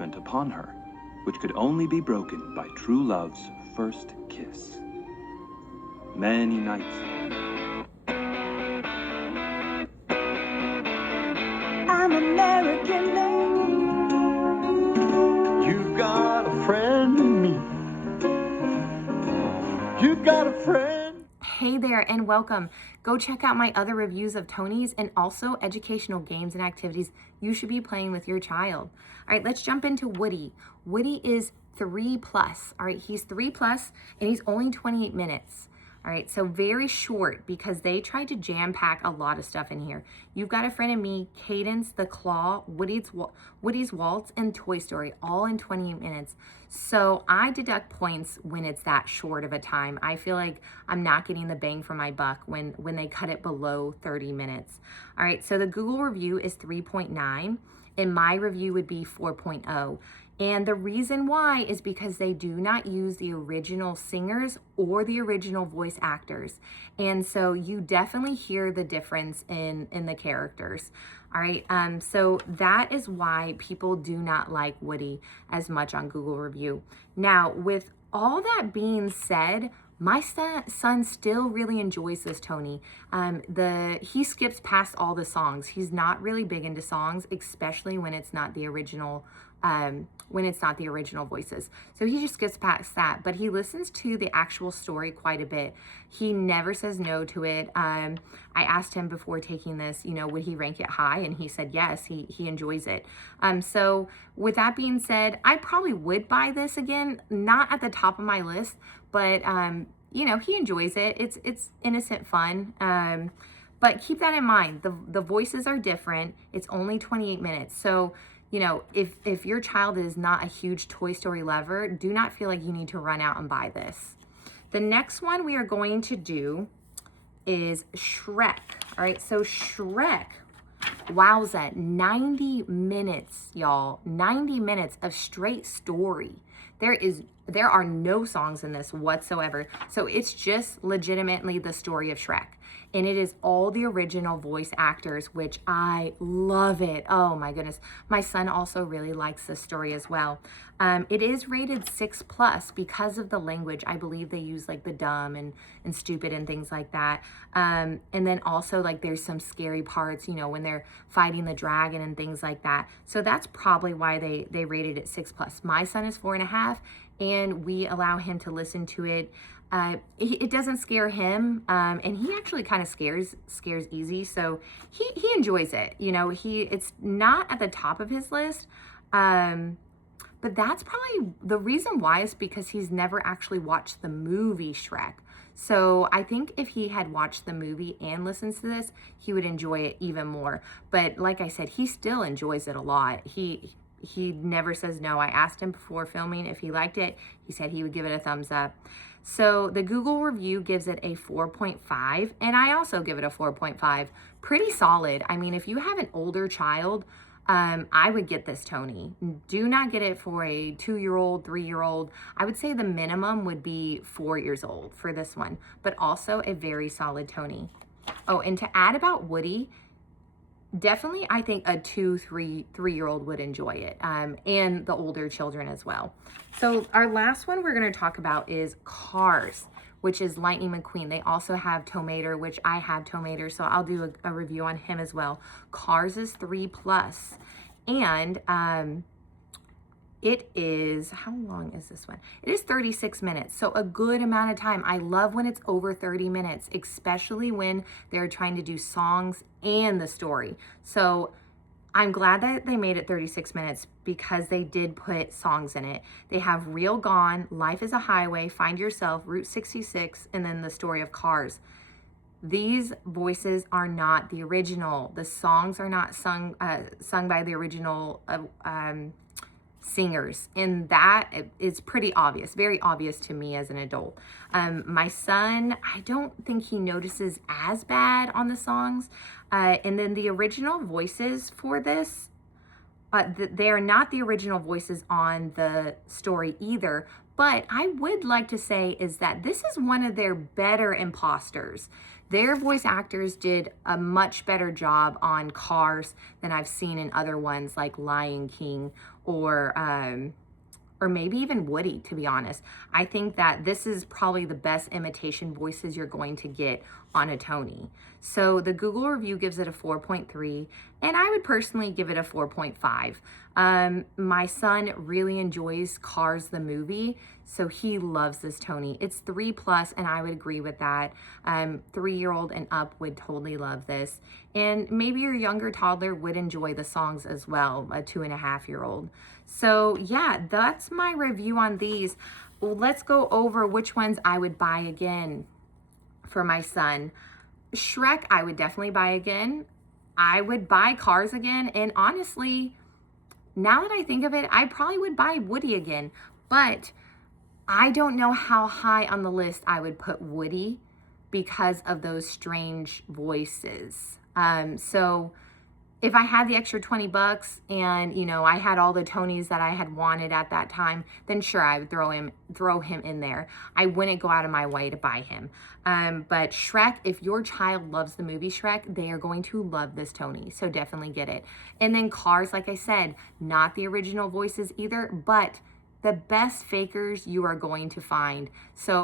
judgment upon her, which could only be broken by true love's first kiss. Many nights. I'm American made. You got a friend in me. You got a friend. Hey there and welcome. Go check out my other reviews of Tonies and also educational games and activities you should be playing with your child. All right, let's jump into Woody. Woody is 3+. All right, he's 3+ and he's only 28 minutes. All right, so very short because they tried to jam pack a lot of stuff in here. You've Got a Friend in Me, Cadence, The Claw, Woody's Waltz, and Toy Story, all in 28 minutes. So I deduct points when it's that short of a time. I feel like I'm not getting the bang for my buck when they cut it below 30 minutes. All right, so the Google review is 3.9, and my review would be 4.0. And the reason why is because they do not use the original singers or the original voice actors. And so you definitely hear the difference in the characters. All right, so that is why people do not like Woody as much on Google review. Now, with all that being said, my son still really enjoys this Tonie. He skips past all the songs. He's not really big into songs, especially when it's not the original voices. So he just skips past that, but he listens to the actual story quite a bit. He never says no to it. I asked him before taking this, would he rank it high? And he said yes, he enjoys it. So with that being said, I probably would buy this again, not at the top of my list, but he enjoys it. It's innocent fun. But keep that in mind. The voices are different. It's only 28 minutes. So if your child is not a huge Toy Story lover, do not feel like you need to run out and buy this. The next one we are going to do is Shrek. All right, so Shrek, wowza, 90 minutes, y'all. 90 minutes of straight story. There are no songs in this whatsoever. So it's just legitimately the story of Shrek. And it is all the original voice actors, which I love it. Oh my goodness. My son also really likes this story as well. It is rated 6+ because of the language. I believe they use like the dumb and stupid and things like that. And then also like there's some scary parts, when they're fighting the dragon and things like that. So that's probably why they rated it 6+. My son is 4.5 and we allow him to listen to it. It doesn't scare him, and he actually kind of scares easy, so he enjoys it. It's not at the top of his list, but that's probably the reason why is because he's never actually watched the movie Shrek. So I think if he had watched the movie and listens to this, he would enjoy it even more. But like I said, he still enjoys it a lot. He never says no. I asked him before filming if he liked it. He said he would give it a thumbs up. So the Google review gives it a 4.5, and I also give it a 4.5. Pretty solid. I mean, if you have an older child, I would get this Tonie. Do not get it for a 2-year-old, 3-year-old. I would say the minimum would be 4 years old for this one, but also a very solid Tonie. Oh, and to add about Woody, definitely, I think a 3-year-old would enjoy it, and the older children as well. So our last one we're going to talk about is Cars, which is Lightning McQueen. They also have Tomater, which I have Tomater, so I'll do a review on him as well. Cars is 3+, and it is, how long is this one? It is 36 minutes, so a good amount of time. I love when it's over 30 minutes, especially when they're trying to do songs and the story. So I'm glad that they made it 36 minutes because they did put songs in it. They have Real Gone, Life is a Highway, Find Yourself, Route 66, and then the story of Cars. These voices are not the original. The songs are not sung by the original singers, and that is pretty obvious, very obvious to me as an adult. My son, I don't think he notices as bad on the songs. And then the original voices for this, they are not the original voices on the story either, but I would like to say is that this is one of their better imposters. Their voice actors did a much better job on Cars than I've seen in other ones like Lion King or maybe even Woody, to be honest. I think that this is probably the best imitation voices you're going to get on a Tony. So the Google review gives it a 4.3, and I would personally give it a 4.5. My son really enjoys Cars the movie, so he loves this Tony. It's 3+, and I would agree with that. 3-year-old and up would totally love this. And maybe your younger toddler would enjoy the songs as well, a 2.5-year-old. So yeah, that's my review on these. Well, let's go over which ones I would buy again for my son. Shrek, I would definitely buy again. I would buy Cars again. And honestly, now that I think of it, I probably would buy Woody again. But I don't know how high on the list I would put Woody because of those strange voices. So if I had the extra $20 and, you know, I had all the Tonies that I had wanted at that time, then sure, I would throw him in there. I wouldn't go out of my way to buy him. But Shrek, if your child loves the movie Shrek, they are going to love this Tony. So definitely get it. And then Cars, like I said, not the original voices either, but the best fakers you are going to find. So